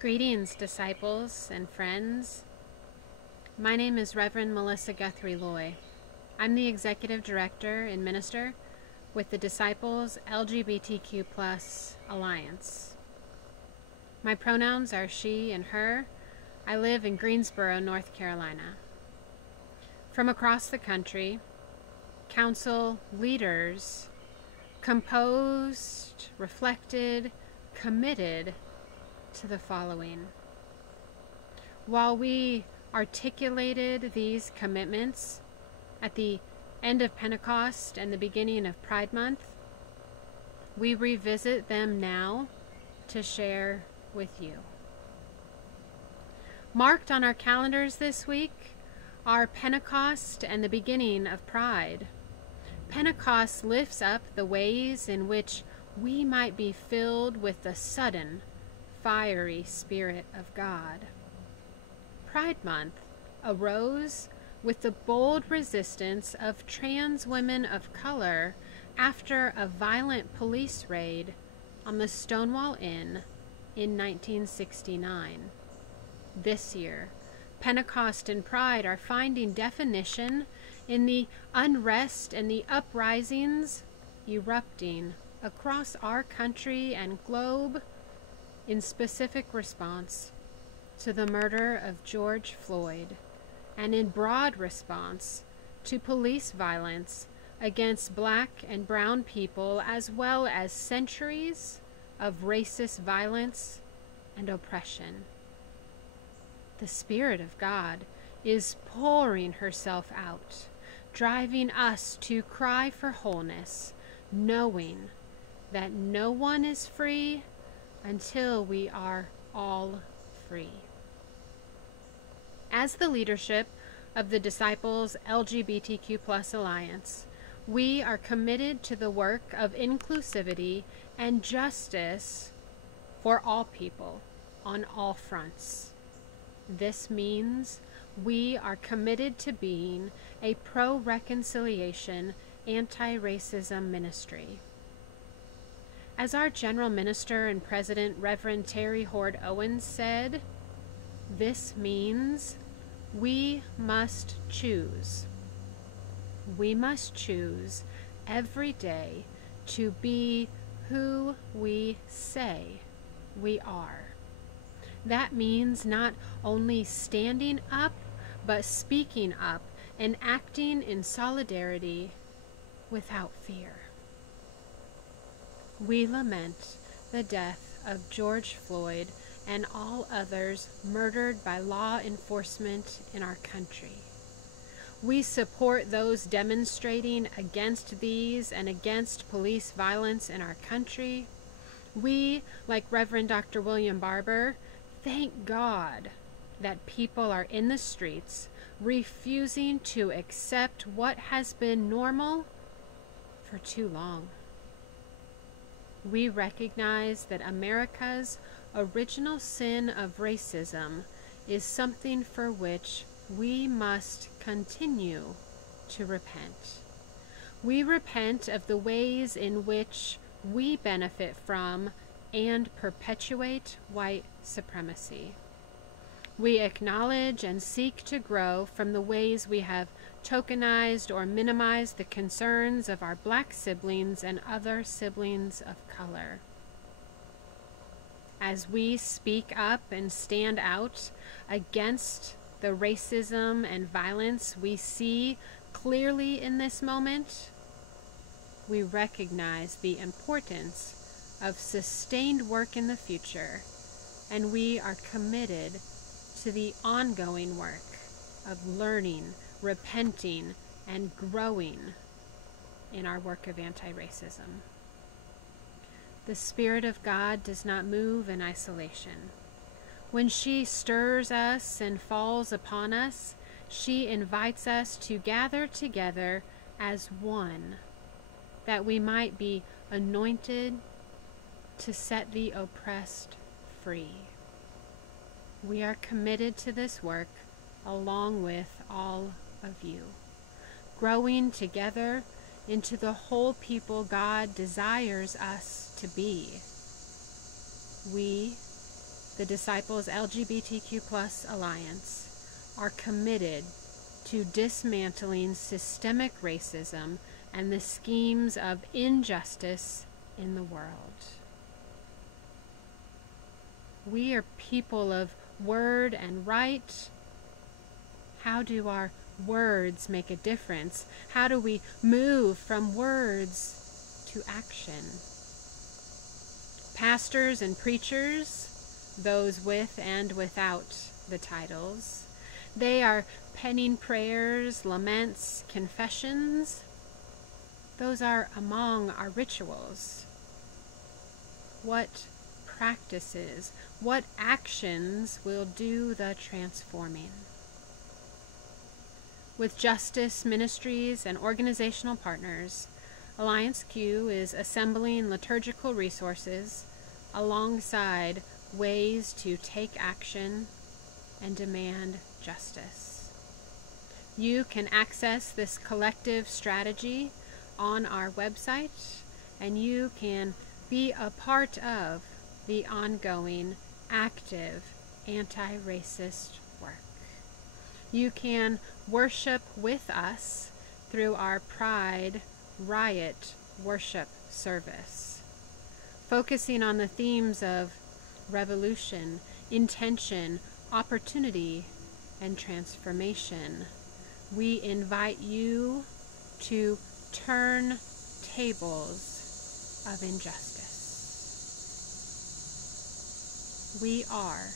Greetings, disciples and friends. My name is Reverend Melissa Guthrie Loy. I'm the Executive Director and Minister with the Disciples LGBTQ Alliance. My pronouns are she and her. I live in Greensboro, North Carolina. From across the country, Council leaders composed, reflected, committed to the following. While we articulated these commitments at the end of Pentecost and the beginning of Pride Month, we revisit them now to share with you. Marked on our calendars this week are Pentecost and the beginning of Pride. Pentecost lifts up the ways in which we might be filled with the sudden, fiery Spirit of God. Pride Month arose with the bold resistance of trans women of color after a violent police raid on the Stonewall Inn in 1969. This year, Pentecost and Pride are finding definition in the unrest and the uprisings erupting across our country and globe in specific response to the murder of George Floyd and in broad response to police violence against Black and brown people, as well as centuries of racist violence and oppression. The Spirit of God is pouring herself out, driving us to cry for wholeness, knowing that no one is free until we are all free. As the leadership of the Disciples LGBTQ Alliance, we are committed to the work of inclusivity and justice for all people on all fronts. This means we are committed to being a pro-reconciliation, anti-racism ministry. As our General Minister and President, Reverend Terry Hoard Owens, said, this means we must choose. We must choose every day to be who we say we are. That means not only standing up, but speaking up and acting in solidarity without fear. We lament the death of George Floyd and all others murdered by law enforcement in our country. We support those demonstrating against these and against police violence in our country. We, like Reverend Dr. William Barber, thank God that people are in the streets refusing to accept what has been normal for too long. We recognize that America's original sin of racism is something for which we must continue to repent. We repent of the ways in which we benefit from and perpetuate white supremacy. We acknowledge and seek to grow from the ways we have tokenized or minimized the concerns of our Black siblings and other siblings of color. As we speak up and stand out against the racism and violence we see clearly in this moment, we recognize the importance of sustained work in the future, and we are committed to the ongoing work of learning, repenting, and growing in our work of anti-racism. The Spirit of God does not move in isolation. When she stirs us and falls upon us, she invites us to gather together as one, that we might be anointed to set the oppressed free. We are committed to this work along with all of you, growing together into the whole people God desires us to be. We, the Disciples LGBTQ Alliance are committed to dismantling systemic racism and the schemes of injustice in the world. We are people of word and right. How do our words make a difference? How do we move from words to action? Pastors and preachers, those with and without the titles, they are penning prayers, laments, confessions. Those are among our rituals. What practices, what actions will do the transforming? With Justice Ministries and organizational partners, Alliance Q is assembling liturgical resources alongside ways to take action and demand justice. You can access this collective strategy on our website, and you can be a part of the ongoing, active, anti-racist work. You can worship with us through our Pride Riot worship service, focusing on the themes of revolution, intention, opportunity, and transformation. We invite you to turn tables of injustice. We are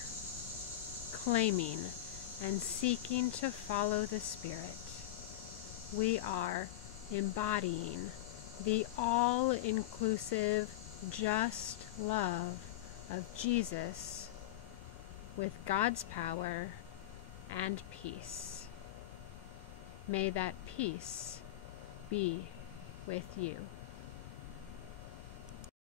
claiming and seeking to follow the Spirit. We are embodying the all-inclusive, just love of Jesus with God's power and peace. May that peace be with you.